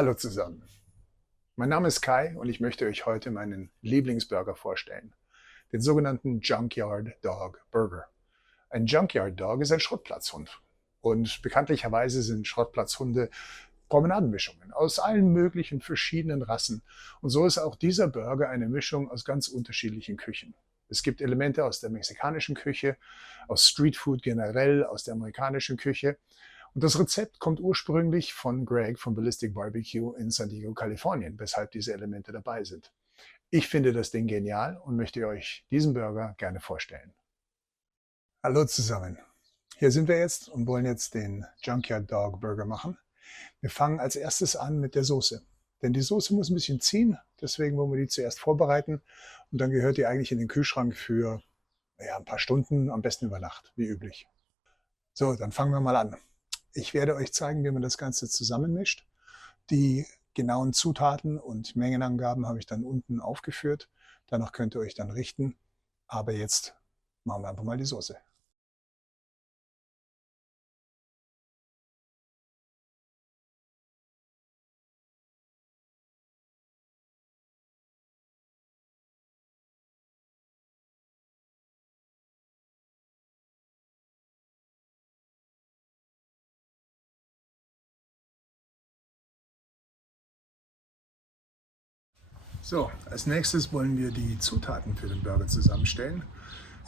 Hallo zusammen. Mein Name ist Kai und ich möchte euch heute meinen Lieblingsburger vorstellen, den sogenannten Junkyard Dog Burger. Ein Junkyard Dog ist ein Schrottplatzhund und bekanntlicherweise sind Schrottplatzhunde Promenadenmischungen aus allen möglichen verschiedenen Rassen und so ist auch dieser Burger eine Mischung aus ganz unterschiedlichen Küchen. Es gibt Elemente aus der mexikanischen Küche, aus Streetfood generell, aus der amerikanischen Küche. Und das Rezept kommt ursprünglich von Greg von Ballistic Barbecue in San Diego, Kalifornien, weshalb diese Elemente dabei sind. Ich finde das Ding genial und möchte euch diesen Burger gerne vorstellen. Hallo zusammen. Hier sind wir jetzt und wollen jetzt den Junkyard Dog Burger machen. Wir fangen als erstes an mit der Soße. Denn die Soße muss ein bisschen ziehen, deswegen wollen wir die zuerst vorbereiten und dann gehört die eigentlich in den Kühlschrank für ein paar Stunden, am besten über Nacht, wie üblich. So, dann fangen wir mal an. Ich werde euch zeigen, wie man das Ganze zusammenmischt. Die genauen Zutaten und Mengenangaben habe ich dann unten aufgeführt. Danach könnt ihr euch dann richten. Aber jetzt machen wir einfach mal die Soße. So, als nächstes wollen wir die Zutaten für den Burger zusammenstellen.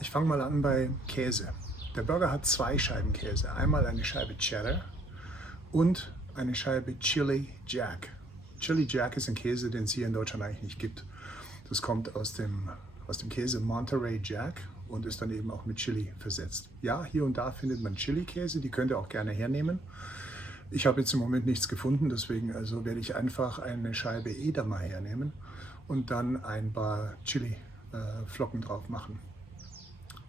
Ich fange mal an bei Käse. Der Burger hat 2 Scheiben Käse. Einmal eine Scheibe Cheddar und eine Scheibe Chili Jack. Chili Jack ist ein Käse, den es hier in Deutschland eigentlich nicht gibt. Das kommt aus dem Käse Monterey Jack und ist dann eben auch mit Chili versetzt. Ja, hier und da findet man Chili-Käse, die könnt ihr auch gerne hernehmen. Ich habe jetzt im Moment nichts gefunden, deswegen also werde ich einfach eine Scheibe Edamer hernehmen und dann ein paar Chili-Flocken drauf machen.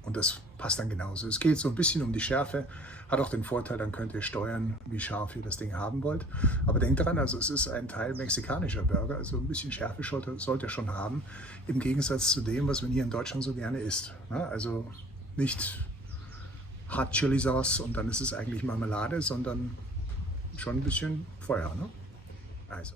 Und das passt dann genauso. Es geht so ein bisschen um die Schärfe, hat auch den Vorteil, dann könnt ihr steuern, wie scharf ihr das Ding haben wollt. Aber denkt daran, also es ist ein Teil mexikanischer Burger, also ein bisschen Schärfe sollte er schon haben, im Gegensatz zu dem, was man hier in Deutschland so gerne isst. Also nicht Hot Chili Sauce und dann ist es eigentlich Marmelade, sondern schon ein bisschen Feuer, ne? Also.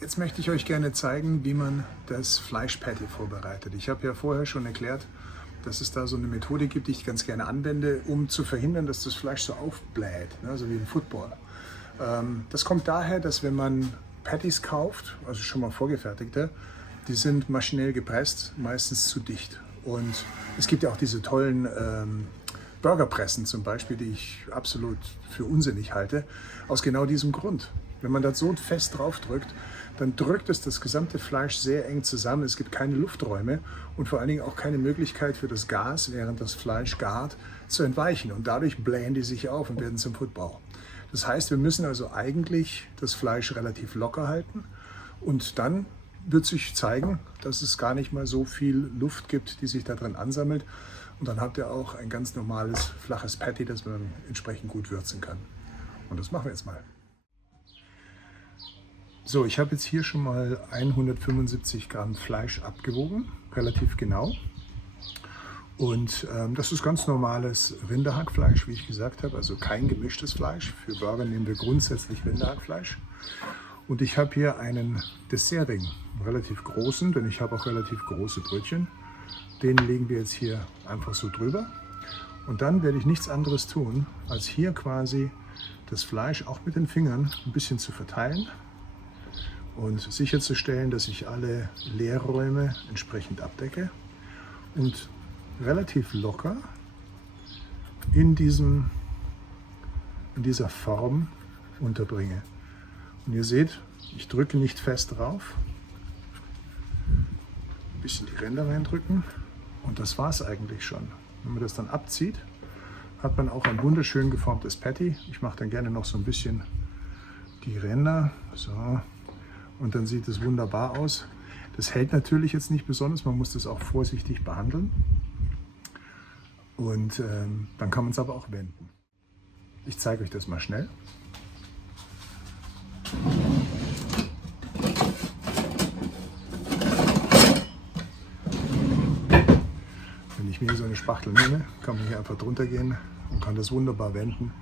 Jetzt möchte ich euch gerne zeigen, wie man das Fleischpatty vorbereitet. Ich habe ja vorher schon erklärt, dass es da so eine Methode gibt, die ich ganz gerne anwende, um zu verhindern, dass das Fleisch so aufbläht, ne, so wie im Football. Das kommt daher, dass wenn man Patties kauft, also schon mal vorgefertigte, die sind maschinell gepresst, meistens zu dicht. Und es gibt ja auch diese tollen Burgerpressen zum Beispiel, die ich absolut für unsinnig halte, aus genau diesem Grund. Wenn man das so fest drauf drückt, dann drückt es das gesamte Fleisch sehr eng zusammen. Es gibt keine Lufträume und vor allen Dingen auch keine Möglichkeit für das Gas, während das Fleisch gart, zu entweichen. Und dadurch blähen die sich auf und werden zum Football. Das heißt, wir müssen also eigentlich das Fleisch relativ locker halten und dann wird sich zeigen, dass es gar nicht mal so viel Luft gibt, die sich da drin ansammelt. Und dann habt ihr auch ein ganz normales, flaches Patty, das man entsprechend gut würzen kann. Und das machen wir jetzt mal. So, ich habe jetzt hier schon mal 175 Gramm Fleisch abgewogen, relativ genau. Und das ist ganz normales Rinderhackfleisch, wie ich gesagt habe, also kein gemischtes Fleisch. Für Burger nehmen wir grundsätzlich Rinderhackfleisch. Und ich habe hier einen Dessertring, einen relativ großen, denn ich habe auch relativ große Brötchen. Den legen wir jetzt hier einfach so drüber. Und dann werde ich nichts anderes tun, als hier quasi das Fleisch auch mit den Fingern ein bisschen zu verteilen und sicherzustellen, dass ich alle Leerräume entsprechend abdecke und relativ locker in dieser Form unterbringe. Und ihr seht, ich drücke nicht fest drauf, ein bisschen die Ränder reindrücken und das war es eigentlich schon. Wenn man das dann abzieht, hat man auch ein wunderschön geformtes Patty. Ich mache dann gerne noch so ein bisschen die Ränder, so, und dann sieht es wunderbar aus. Das hält natürlich jetzt nicht besonders, man muss das auch vorsichtig behandeln. Und dann kann man es aber auch wenden. Ich zeige euch das mal schnell. Wenn ich mir so eine Spachtel nehme, kann man hier einfach drunter gehen und kann das wunderbar wenden.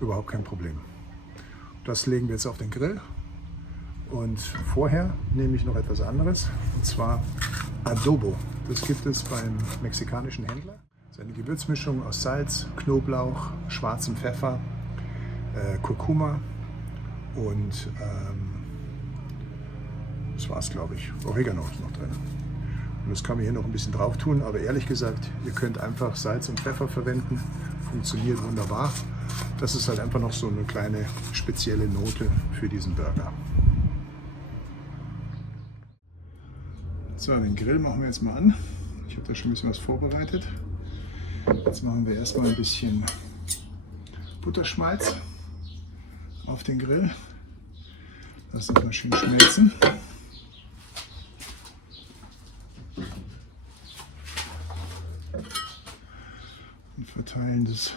Überhaupt kein Problem. Das legen wir jetzt auf den Grill. Und vorher nehme ich noch etwas anderes, und zwar Adobo. Das gibt es beim mexikanischen Händler. Das ist eine Gewürzmischung aus Salz, Knoblauch, schwarzem Pfeffer, Kurkuma und das war's, glaube ich. Oregano ist noch drin. Und das kann man hier noch ein bisschen drauf tun, aber ehrlich gesagt, ihr könnt einfach Salz und Pfeffer verwenden. Funktioniert wunderbar. Das ist halt einfach noch so eine kleine spezielle Note für diesen Burger. So, den Grill machen wir jetzt mal an. Ich habe da schon ein bisschen was vorbereitet. Jetzt machen wir erstmal ein bisschen Butterschmalz auf den Grill. Lassen das mal schön schmelzen. Und verteilen das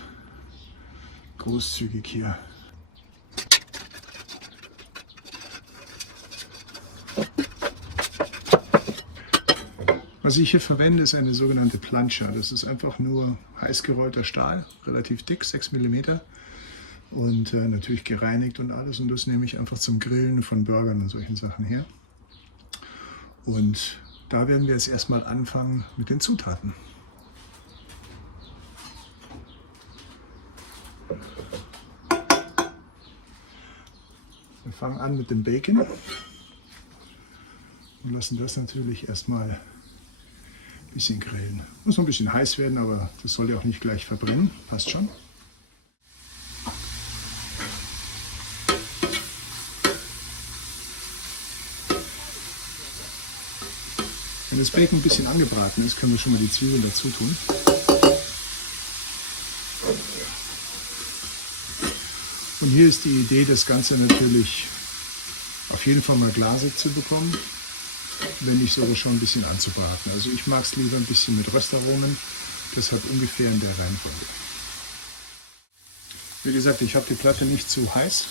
großzügig hier. Was ich hier verwende, ist eine sogenannte Plancha. Das ist einfach nur heiß gerollter Stahl, relativ dick, 6 mm und natürlich gereinigt und alles. Und das nehme ich einfach zum Grillen von Burgern und solchen Sachen her. Und da werden wir jetzt erstmal anfangen mit den Zutaten. Wir fangen an mit dem Bacon und lassen das natürlich erstmal ein bisschen grillen. Muss noch ein bisschen heiß werden, aber das soll ja auch nicht gleich verbrennen. Passt schon. Wenn das Bacon ein bisschen angebraten ist, können wir schon mal die Zwiebeln dazu tun. Und hier ist die Idee, das Ganze natürlich auf jeden Fall mal glasig zu bekommen, wenn nicht sogar schon ein bisschen anzubraten. Also ich mag es lieber ein bisschen mit Röstaromen, deshalb ungefähr in der Reihenfolge. Wie gesagt, ich habe die Platte nicht zu heiß,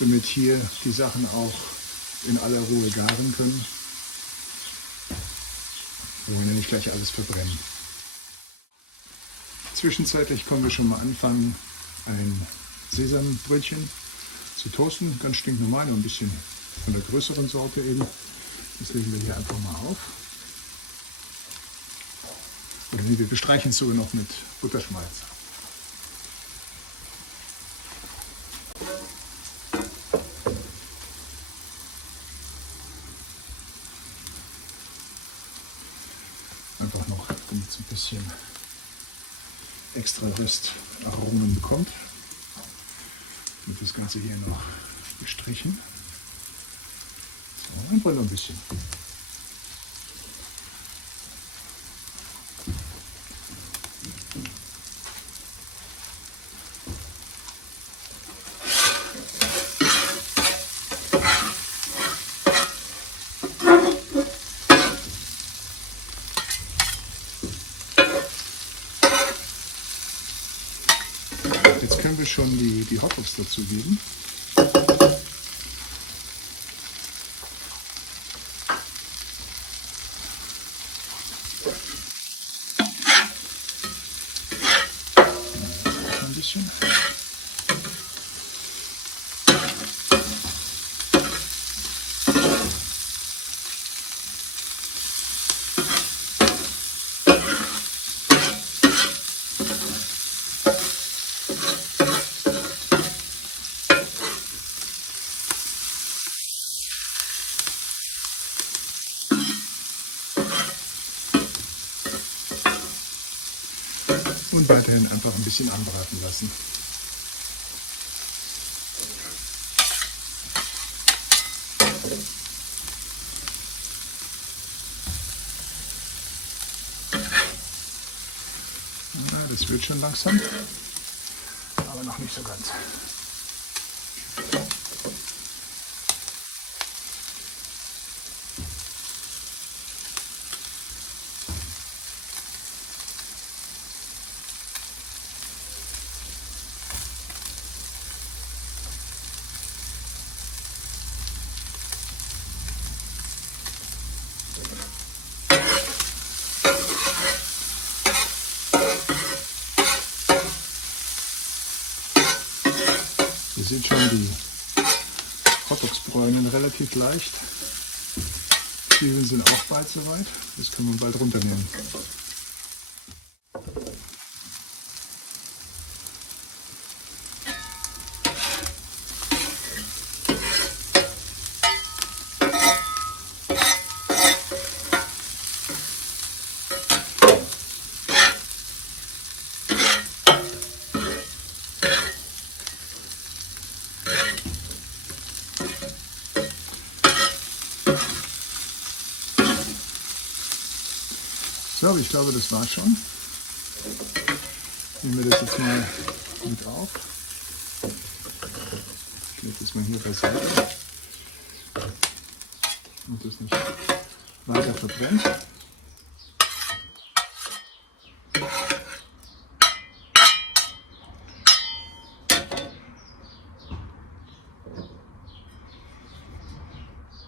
damit hier die Sachen auch in aller Ruhe garen können, ohne nicht gleich alles verbrennen. Zwischenzeitlich können wir schon mal anfangen, ein Sesambrötchen zu toasten, ganz stinknormal, nur ein bisschen von der größeren Sorte eben. Das legen wir hier einfach mal auf. Oder wir bestreichen es sogar noch mit Butterschmalz. Einfach noch, damit es ein bisschen extra Röstaromen bekommt. Und das Ganze hier noch bestrichen. So, einfach noch ein bisschen. Jetzt können wir schon die Hotdogs dazu geben. Ein bisschen. Und weiterhin einfach ein bisschen anbraten lassen. Na, das wird schon langsam, aber noch nicht so ganz. seht schon, die Hotdogs bräunen relativ leicht. Zwiebeln sind auch bald soweit. Das können wir bald runternehmen. So, ich glaube, das war's schon. Nehmen wir das jetzt mal mit auf. Ich lege das mal hier beiseite, damit das nicht weiter verbrennt.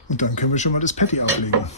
Und dann können wir schon mal das Patty ablegen.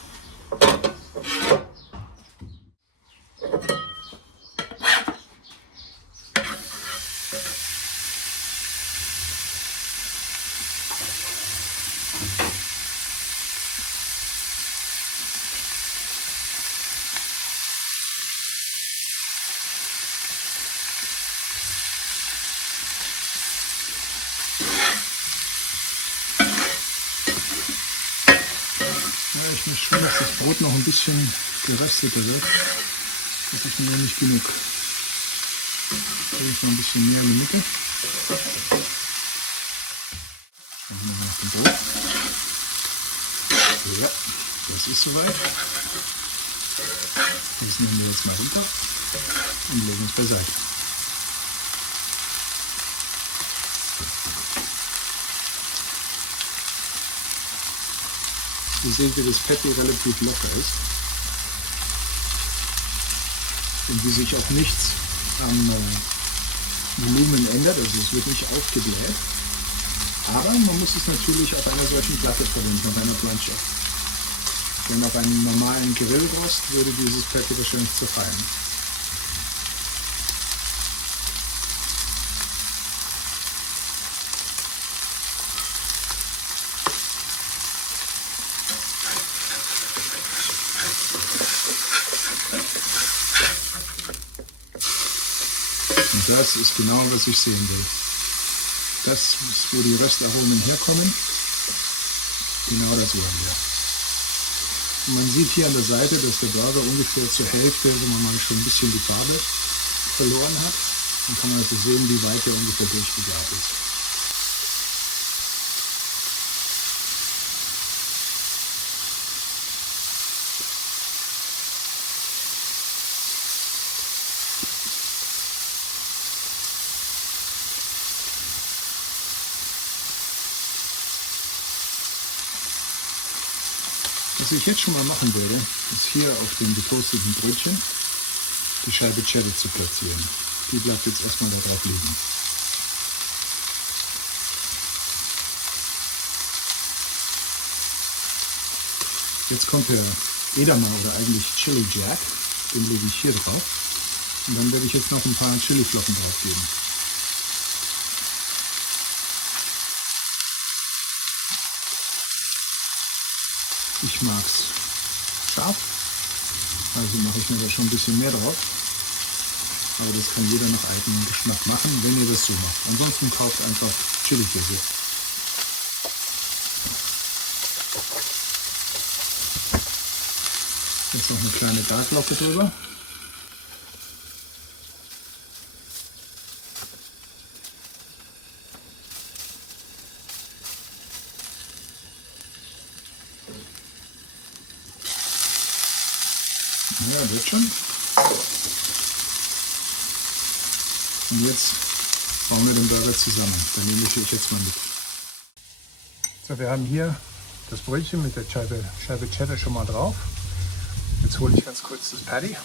Ich möchte schon, dass das Brot noch ein bisschen gerösteter wird. Das ist mir nicht genug. Ich noch ein bisschen mehr in die Mitte. Dann nehmen wir noch den Brot. Ja, das ist soweit. Das nehmen wir jetzt mal runter und legen es beiseite. Ihr seht, wie das Patty relativ locker ist und wie sich auch nichts am Volumen ändert, also es wird nicht aufgebläht. Aber man muss es natürlich auf einer solchen Platte verwenden, auf einer Planche. Denn auf einem normalen Grillrost würde dieses Patty wahrscheinlich zerfallen. Und das ist genau, was ich sehen will. Das ist, wo die Röstaromen herkommen. Genau das wollen wir. Und man sieht hier an der Seite, dass der Burger ungefähr zur Hälfte, wenn man schon ein bisschen die Farbe verloren hat. Dann kann man also sehen, wie weit der ungefähr durchgegart ist. Was ich jetzt schon mal machen würde, ist hier auf dem getoasteten Brötchen die Scheibe Cheddar zu platzieren. Die bleibt jetzt erstmal da drauf liegen. Jetzt kommt der Edamer oder eigentlich Chili Jack, den lege ich hier drauf. Und dann werde ich jetzt noch ein paar Chiliflocken drauf geben. Ich mag es scharf, also mache ich mir da schon ein bisschen mehr drauf. Aber das kann jeder nach eigenem Geschmack machen, wenn ihr das so macht. Ansonsten kauft einfach Chili-Käse. Jetzt noch eine kleine Garglocke drüber. Ja, wird schon. Und jetzt bauen wir den Burger zusammen. Dann nehme ich euch jetzt mal mit. So, wir haben hier das Brötchen mit der Scheibe Cheddar schon mal drauf. Jetzt hole ich ganz kurz das Patty.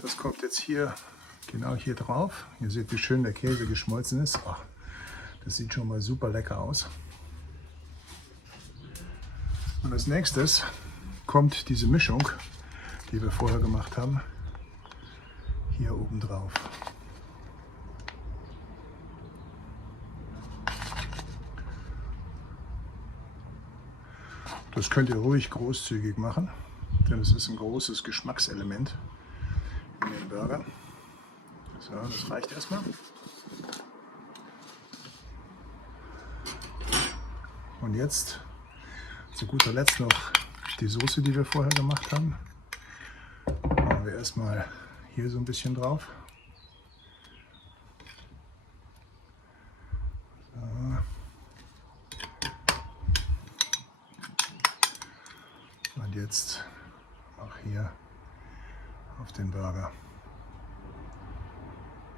Das kommt jetzt hier genau hier drauf. Ihr seht, wie schön der Käse geschmolzen ist. Oh, das sieht schon mal super lecker aus. Und als nächstes kommt diese Mischung, die wir vorher gemacht haben, hier oben drauf. Das könnt ihr ruhig großzügig machen, denn es ist ein großes Geschmackselement in den Burger. So, das reicht erstmal. Und jetzt zu guter Letzt noch die Soße, die wir vorher gemacht haben. Machen wir erstmal hier so ein bisschen drauf. So. Und jetzt auch hier auf den Burger.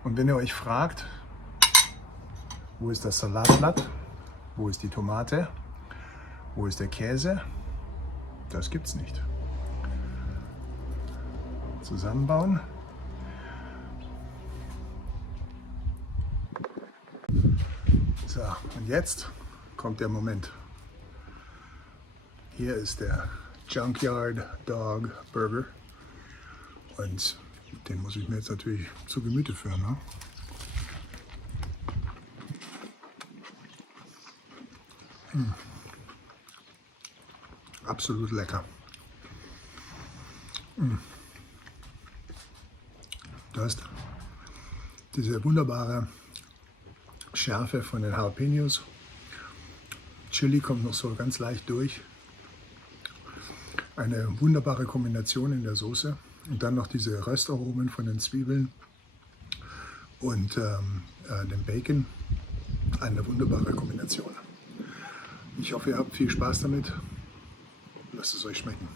Und wenn ihr euch fragt, wo ist das Salatblatt, wo ist die Tomate, wo ist der Käse, das gibt's nicht. Zusammenbauen. So, und jetzt kommt der Moment. Hier ist der Junkyard Dog Burger und den muss ich mir jetzt natürlich zu Gemüte führen. Ne? Absolut lecker. Du hast diese wunderbare Schärfe von den Jalapenos. Chili kommt noch so ganz leicht durch. Eine wunderbare Kombination in der Soße. Und dann noch diese Röstaromen von den Zwiebeln und dem Bacon. Eine wunderbare Kombination. Ich hoffe, ihr habt viel Spaß damit. Lasst es euch schmecken.